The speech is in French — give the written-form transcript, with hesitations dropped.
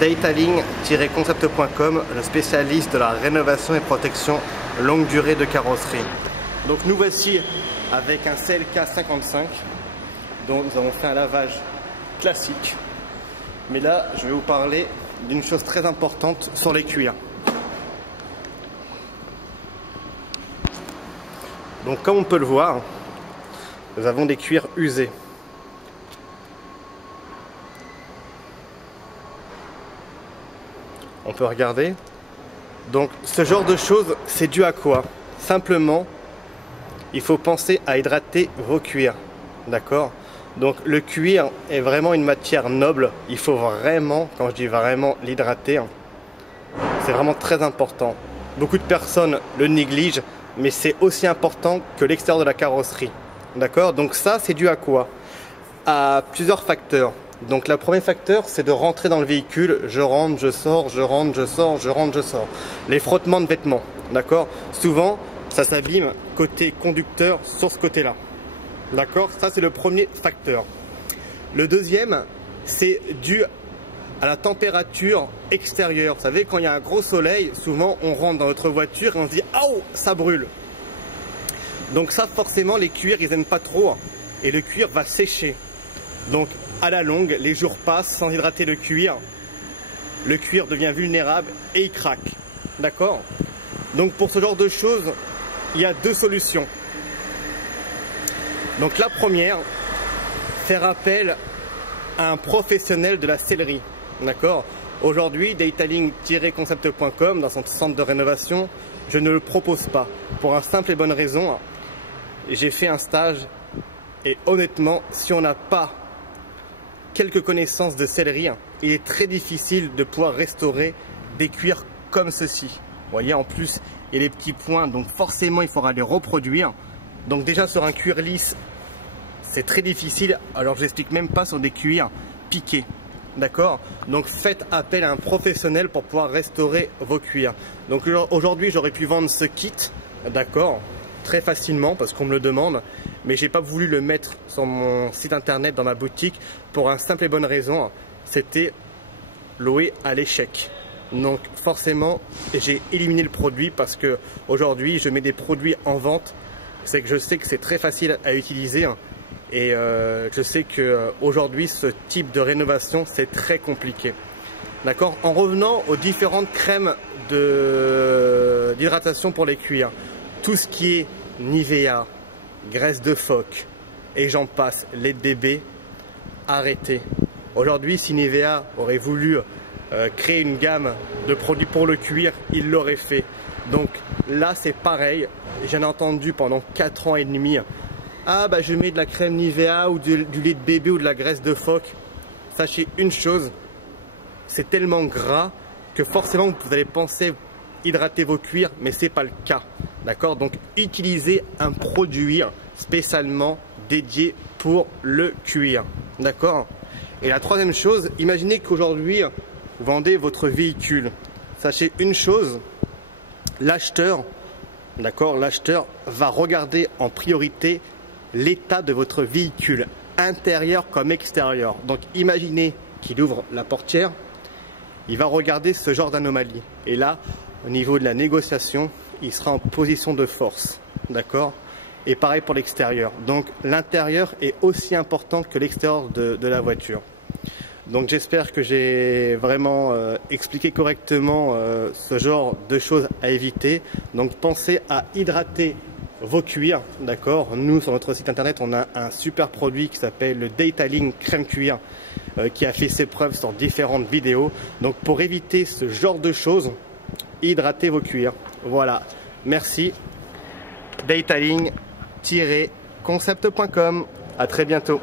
Detailing-concept.com, le spécialiste de la rénovation et protection longue durée de carrosserie. Donc nous voici avec un CLK 55 dont nous avons fait un lavage classique. Mais là, je vais vous parler d'une chose très importante sur les cuirs. Donc comme on peut le voir, nous avons des cuirs usés. On peut regarder. Donc ce genre de choses, c'est dû à quoi? Simplement, il faut penser à hydrater vos cuirs. D'accord? Donc le cuir est vraiment une matière noble. Il faut vraiment, quand je dis vraiment, l'hydrater. C'est vraiment très important. Beaucoup de personnes le négligent, mais c'est aussi important que l'extérieur de la carrosserie. D'accord? Donc ça, c'est dû à quoi? À plusieurs facteurs. Donc le premier facteur, c'est de rentrer dans le véhicule. Je rentre, je sors, je rentre, je sors, je rentre, je sors. Les frottements de vêtements. D'accord? Souvent, ça s'abîme côté conducteur sur ce côté-là. D'accord? Ça, c'est le premier facteur. Le deuxième, c'est dû à la température extérieure. Vous savez, quand il y a un gros soleil, souvent on rentre dans notre voiture et on se dit « Ah, ça brûle !» Donc ça, forcément, les cuirs, ils n'aiment pas trop et le cuir va sécher. Donc à la longue, les jours passent sans hydrater le cuir devient vulnérable et il craque. D'accord? Donc pour ce genre de choses, il y a deux solutions. Donc la première, faire appel à un professionnel de la sellerie. D'accord? Aujourd'hui, detailing-concept.com, dans son centre de rénovation, je ne le propose pas. Pour une simple et bonne raison, j'ai fait un stage et honnêtement, si on n'a pas quelques connaissances de sellerie, il est très difficile de pouvoir restaurer des cuirs comme ceci. Vous voyez, en plus, il y a les petits points, donc forcément, il faudra les reproduire. Donc déjà, sur un cuir lisse, c'est très difficile. Alors, je n'explique même pas sur des cuirs piqués. D'accord? Donc, faites appel à un professionnel pour pouvoir restaurer vos cuirs. Donc, aujourd'hui, j'aurais pu vendre ce kit, d'accord, très facilement parce qu'on me le demande. Mais j'ai pas voulu le mettre sur mon site internet, dans ma boutique, pour une simple et bonne raison, c'était loué à l'échec. Donc forcément, j'ai éliminé le produit parce que aujourd'hui, je mets des produits en vente. C'est que je sais que c'est très facile à utiliser et je sais que aujourd'hui, ce type de rénovation, c'est très compliqué. D'accord? En revenant aux différentes crèmes d'hydratation pour les cuirs, tout ce qui est Nivea, graisse de phoque et j'en passe, lait de bébé, arrêtez. Aujourd'hui, si Nivea aurait voulu créer une gamme de produits pour le cuir, il l'aurait fait. Donc là, c'est pareil. J'en ai entendu pendant 4 ans et demi. Ah bah je mets de la crème Nivea ou du lait de bébé ou de la graisse de phoque. Sachez une chose, c'est tellement gras que forcément vous allez penser hydrater vos cuirs, mais c'est pas le cas. D'accord? Donc utilisez un produit spécialement dédié pour le cuir. D'accord? Et la troisième chose, imaginez qu'aujourd'hui vous vendez votre véhicule. Sachez une chose, l'acheteur, d'accord, l'acheteur va regarder en priorité l'état de votre véhicule, intérieur comme extérieur. Donc imaginez qu'il ouvre la portière, il va regarder ce genre d'anomalie. Et là, au niveau de la négociation, il sera en position de force, d'accord? Et pareil pour l'extérieur. Donc l'intérieur est aussi important que l'extérieur de la voiture. Donc j'espère que j'ai vraiment expliqué correctement ce genre de choses à éviter. Donc pensez à hydrater vos cuirs, d'accord? Nous, sur notre site internet, on a un super produit qui s'appelle le Detailing Crème Cuir qui a fait ses preuves sur différentes vidéos. Donc pour éviter ce genre de choses, hydratez vos cuirs. Voilà, merci. Detailing-concept.com. À très bientôt.